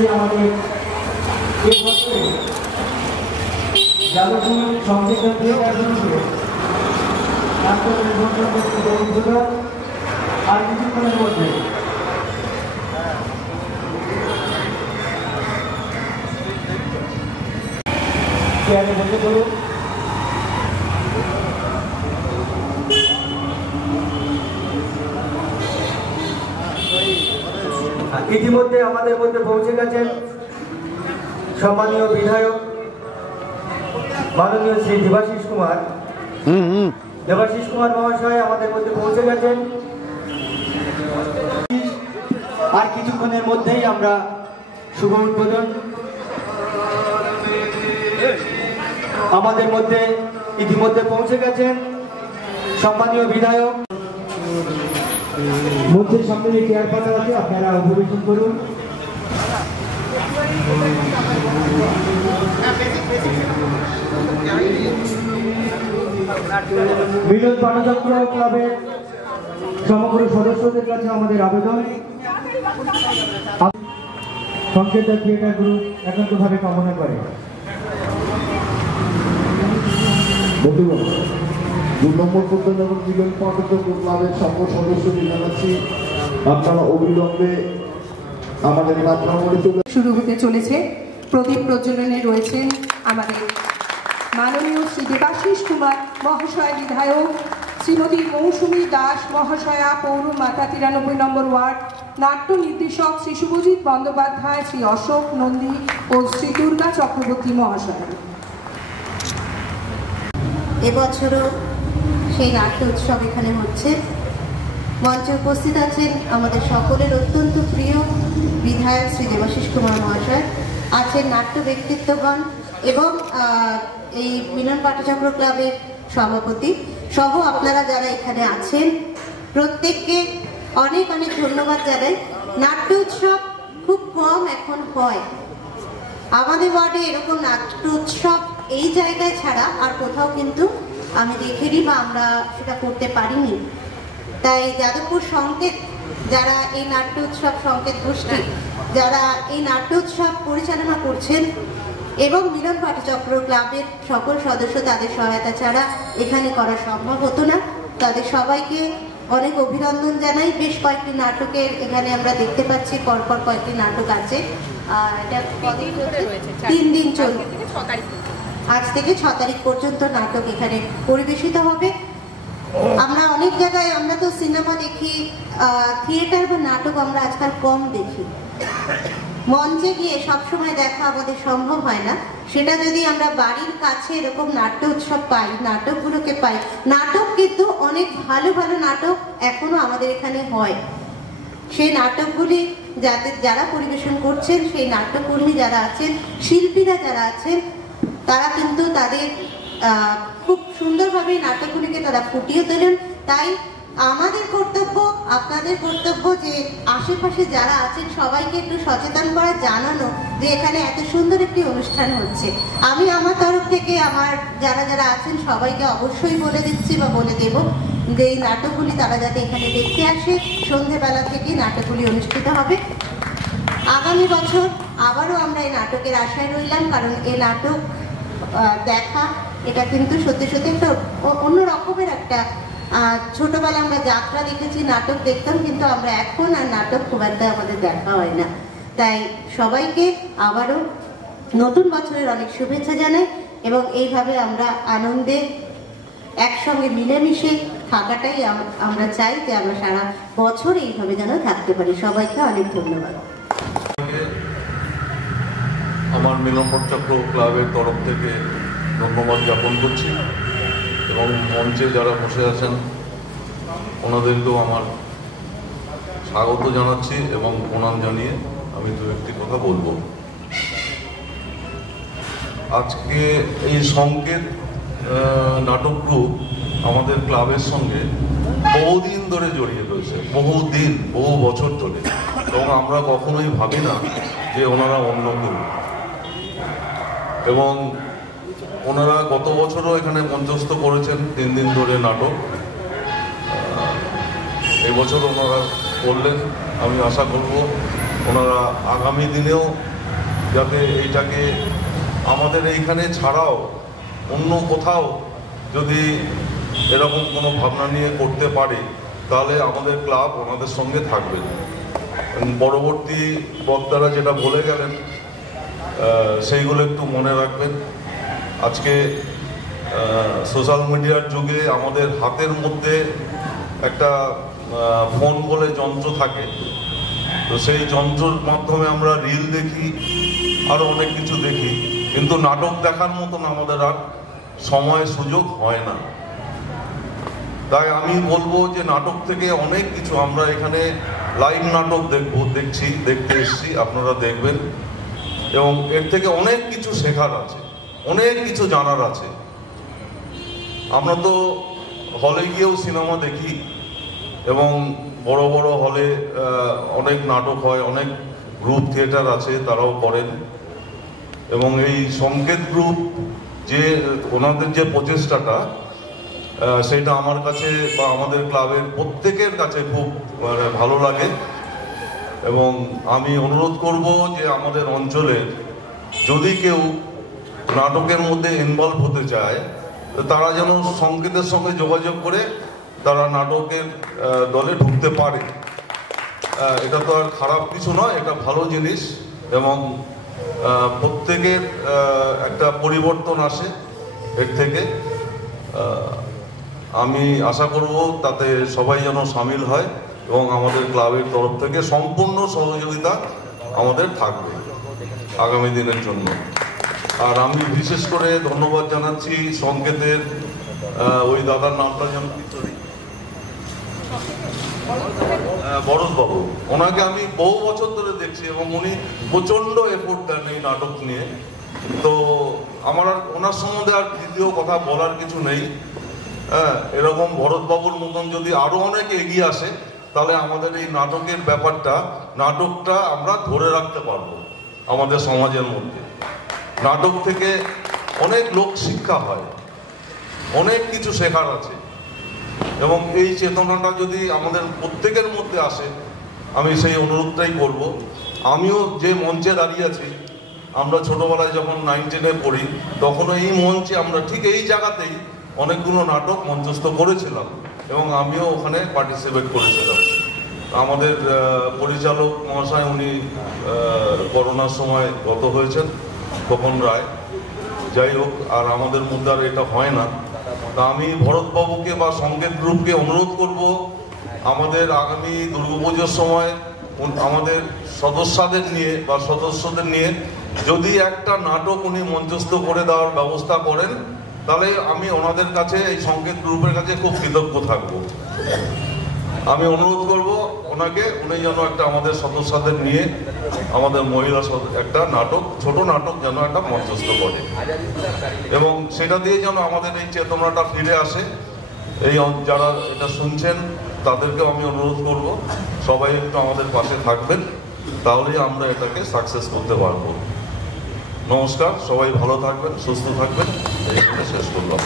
ইতিমধ্যে আমাদের যাদবপুর সংগীত আর কিছুক্ষণের মধ্যে বলতে ধরুন ইতিমধ্যে আমাদের মধ্যে পৌঁছে গেছেন সম্মানীয় বিধায়ক মাননীয় শ্রী দেবাশিস কুমার মহাশয় আমাদের মধ্যে পৌঁছে গেছেন। আর কিছুক্ষণের মধ্যেই আমরা শুভ উদ্বোধন আমাদের মধ্যে ইতিমধ্যে পৌঁছে গেছেন সম্মানীয় বিধায়ক। মধ্যের সামনে যে চেয়ার পাতা আছে আপনারা অধিবেশন করুন। মিলন পাঠচক্র ক্লাবের সমগ্র সদস্যদের কাছে আমাদের আবেদন, সংকেতা থিয়েটার গ্রুপ একান্তভাবে কামনা করে। বন্ধুগণ, 2 নম্বর প্রত্যন্ত মিলন পাঠচক্র ক্লাবের সকল সদস্যদের জানাচ্ছি আপনারা অবিলম্বে আমাদের কাজকর্মে শুরু হতে চলেছে। প্রদীপ প্রজ্বলনে রয়েছেন আমাদের মাননীয় শ্রী দেবাশিস কুমার মহাশয় বিধায়ক, শ্রীমতী মৌসুমী দাস মহাশয়া পৌর মাতা 93 নম্বর ওয়ার্ড, নাট্য নির্দেশক শ্রী শুভজিৎ বন্দ্যোপাধ্যায়, শ্রী অশোক নন্দী ও শ্রী দুর্গা চক্রবর্তী মহাশয়। এবছরও সেই নাট্য উৎসব এখানে হচ্ছে। মঞ্চে উপস্থিত আছেন আমাদের সকলের অত্যন্ত প্রিয় বিধায়ক শ্রী দেবাশিস কুমার মহাশয়, আছেন নাট্য ব্যক্তিত্বগণ এবং এই মিলন পাঠচক্র ক্লাবের সভাপতি সহ আপনারা যারা এখানে আছেন প্রত্যেককে অনেক অনেক ধন্যবাদ জানাই। নাট্য উৎসব খুব কম এখন হয় আমাদের ওয়ার্ডে, এরকম নাট্য উৎসব এই জায়গায় ছাড়া আর কোথাও কিন্তু আমি দেখিনি বা আমরা সেটা করতে পারিনি। তাই যাদবপুর সংকেত যারা এই নাট্য উৎসব সংকেত গোষ্ঠী যারা এই নাট্য উৎসব পরিচালনা করছেন এবং মিলন পাঠচক্র ক্লাবের সকল সদস্য তাদের সহায়তা ছাড়া এখানে করা সম্ভব হতো না। তাদের সবাইকে অনেক অভিনন্দন জানাই। বেশ কয়েকটি নাটকের এখানে আমরা দেখতে পাচ্ছি, পরপর কয়েকটি নাটক আছে। আর এটা 3 দিন চলবে, আজ থেকে 6 তারিখ পর্যন্ত নাটক এখানে পরিবেশিত হবে। আমরা অনেক জায়গায় আমরা তো সিনেমা দেখি, থিয়েটার বা নাটক আমরা আজকাল কম দেখি, মঞ্চে গিয়ে সবসময় দেখা আমাদের সম্ভব হয় না। সেটা যদি আমরা বাড়ির কাছে এরকম নাট্য উৎসব পাই, নাটকগুলোকে পাই, নাটক কিন্তু অনেক ভালো ভালো নাটক এখনো আমাদের এখানে হয়। সেই নাটকগুলি যারা পরিবেশন করছেন, সেই নাট্যকর্মী যারা আছেন, শিল্পীরা যারা আছেন, তারা কিন্তু তাদের খুব সুন্দরভাবে নাটকগুলিকে তারা ফুটিয়ে তোলেন। তাই আমাদের কর্তব্য, আপনাদের কর্তব্য যে আশেপাশে যারা আছেন সবাইকে একটু সচেতন করা, জানানো যে এখানে এত সুন্দর একটি অনুষ্ঠান হচ্ছে। আমি আমার তরফ থেকে আমার যারা যারা আছেন সবাইকে অবশ্যই বলে দিচ্ছি বা বলে দেব যে এই নাটকগুলি তারা যাতে এখানে দেখতে আসে। সন্ধ্যেবেলা থেকে নাটকগুলি অনুষ্ঠিত হবে। আগামী বছর আবারও আমরা এই নাটকের আশায় রইলাম, কারণ এই নাটক দেখা এটা কিন্তু সত্যি সত্যি একটা অন্য রকমের একটা ছোটবেলা আমরা যাত্রা দেখেছি, নাটক দেখতাম, কিন্তু আমরা এখন আর নাটক খুব একটা আমাদের দেখা হয় না। তাই সবাইকে আবারও নতুন বছরের অনেক শুভেচ্ছা জানাই এবং এইভাবে আমরা আনন্দে একসঙ্গে মিলেমিশে থাকাটাই আমরা চাই, যে আমরা সারা বছর এইভাবে যেন থাকতে পারি। সবাইকে অনেক ধন্যবাদ। আমার মিলন পাঠচক্র ক্লাবের তরফ থেকে ধন্যবাদ জ্ঞাপন করছি এবং মঞ্চে যারা বসে আছেন ওনাদেরকেও আমার স্বাগত জানাচ্ছি এবং প্রণাম জানিয়ে আমি 2-1টি কথা বলবো। আজকে এই সংকেত নাটক গ্রুপ আমাদের ক্লাবের সঙ্গে বহুদিন ধরে জড়িয়ে রয়েছে, বহু বছর ধরে, এবং আমরা কখনোই ভাবি না যে ওনারা অন্য কেউ। এবং ওনারা গত বছরও এখানে মঞ্চস্থ করেছেন 3 দিন ধরে নাটক। এবছর ওনারা করলেন। আমি আশা করব ওনারা আগামী দিনেও যাতে এইটাকে আমাদের এইখানে ছাড়াও অন্য কোথাও যদি এরকম কোনো ভাবনা নিয়ে করতে পারে তাহলে আমাদের ক্লাব ওনাদের সঙ্গে থাকবে। পরবর্তী বক্তারা যেটা বলে গেলেন সেইগুলো একটু মনে রাখবেন। আজকে সোশ্যাল মিডিয়ার যুগে আমাদের হাতের মধ্যে একটা ফোন বলে যন্ত্র থাকে, তো সেই যন্ত্রের মাধ্যমে আমরা রিল দেখি, আরও অনেক কিছু দেখি, কিন্তু নাটক দেখার মতন আমাদের আর সময় সুযোগ হয় না। তাই আমি বলবো যে নাটক থেকে অনেক কিছু আমরা এখানে লাইভ নাটক দেখতে এসেছি, আপনারা দেখবেন এবং এর থেকে অনেক কিছু শেখার আছে, অনেক কিছু জানার আছে। আমরা তো হলে গিয়েও সিনেমা দেখি এবং বড় বড় হলে অনেক নাটক হয়, অনেক গ্রুপ থিয়েটার আছে, তারাও করেন। এবং এই সংকেত গ্রুপ যে ওনাদের যে প্রচেষ্টাটা সেটা আমার কাছে বা আমাদের ক্লাবের প্রত্যেকের কাছে খুব ভালো লাগে। এবং আমি অনুরোধ করব যে আমাদের অঞ্চলের যদি কেউ নাটকের মধ্যে ইনভলভ হতে চায় তারা যেন সংকেতের সঙ্গে যোগাযোগ করে তারা নাটকের দলে ঢুকতে পারে। এটা তো আর খারাপ কিছু নয়, এটা ভালো জিনিস এবং প্রত্যেকের একটা পরিবর্তন আসে এর থেকে। আমি আশা করব তাতে সবাই যেন সামিল হয় এবং আমাদের ক্লাবের তরফ থেকে সম্পূর্ণ সহযোগিতা আমাদের থাকবে আগামী দিনের জন্য। আর আমি বিশেষ করে ধন্যবাদ জানাচ্ছি সংকেতের ওই দাদার নামটা যেন ভরতবাবু, ওনাকে আমি বহু বছর ধরে দেখছি এবং উনি প্রচণ্ড এফোর্ট দেন এই নাটক নিয়ে। তো আমার আর ওনার সম্বন্ধে আর দ্বিতীয় কথা বলার কিছু নেই। এরকম ভরতবাবুর মতন যদি আরো অনেকে এগিয়ে আসে তাহলে আমাদের এই নাটকের নাটকটা আমরা ধরে রাখতে পারবো আমাদের সমাজের মধ্যে। নাটক থেকে অনেক লোক শিক্ষা হয়, অনেক কিছু শেখার আছে এবং এই চেতনাটা যদি আমাদের প্রত্যেকের মধ্যে আসে আমি সেই অনুরোধটাই করব। আমিও যে মঞ্চে দাঁড়িয়ে আছি, আমরা ছোটবেলায় যখন 9-10-এ পড়ি তখনও এই মঞ্চে আমরা ঠিক এই জায়গাতেই অনেকগুলো নাটক মঞ্চস্থ করেছিলাম এবং আমিও ওখানে পার্টিসিপেট করেছিলাম। আমাদের পরিচালক মহাশয় উনি করোনার সময় গত হয়েছেন, তপন রায়। যাই হোক, আর আমাদের মধ্যে আর এটা হয় না। তা আমি ভরতবাবুকে বা সংকেত গ্রুপকে অনুরোধ করব আমাদের আগামী দুর্গাপুজোর সময় আমাদের সদস্যদের নিয়ে যদি একটা নাটক উনি মঞ্চস্থ করে দেওয়ার ব্যবস্থা করেন তাহলে আমি ওনাদের কাছে, এই সংকেত গ্রুপের কাছে খুব কৃতজ্ঞ থাকবো। আমি অনুরোধ করব ওনাকে, উনি যেন একটা আমাদের সদস্যদের নিয়ে আমাদের মহিলা একটা নাটক, ছোট নাটক যেন একটা মঞ্চস্থ করে এবং সেটা দিয়ে যেন আমাদের এই চেতনাটা ফিরে আসে। এই যারা এটা শুনছেন তাদেরকেও আমি অনুরোধ করব সবাই একটু আমাদের পাশে থাকবেন, তাহলেই আমরা এটাকে সাকসেস করতে পারবো। নমস্কার, সবাই ভালো থাকবেন, সুস্থ থাকবেন, এই শেষ করলাম।